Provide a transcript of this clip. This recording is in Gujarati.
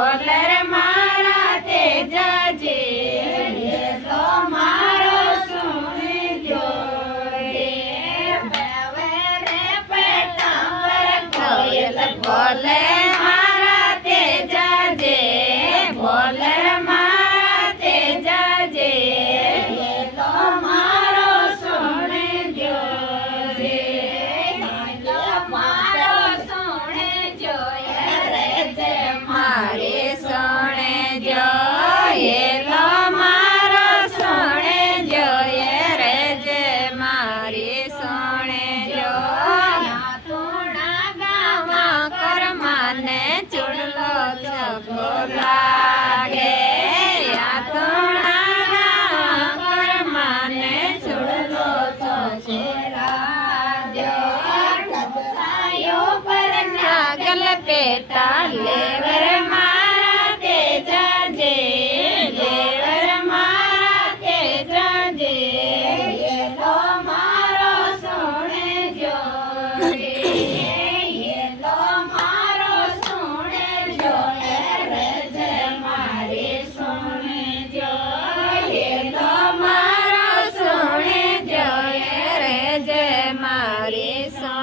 બોલર મારા તે જાજે હેલો મારો સુણજો રે બેવરે પેટાંબર કોયલ બોલે મારા તે જાજે બોલર મારા તે જાજે હેલો મારો સુણજો રે હેલો મારો સુણજો રે જે મારે સુણજો હેલો મારો સુણજો રે જે મારે સુણજો થોડા ગાવા કરમાને ચૂડલો ચગો લાગે થોડા ગાવા કરમાને ચૂડલો ચગો લાગ્યો પર નાગલ પેટા લેવર મારા તે જાજે લેવર મારા તે જાજે હેલો મારો સુણજો રે હેલો મારો સુણજો રે જે મારે સુણજો હેલો મારો સુણજો રે જે મારે સુણજો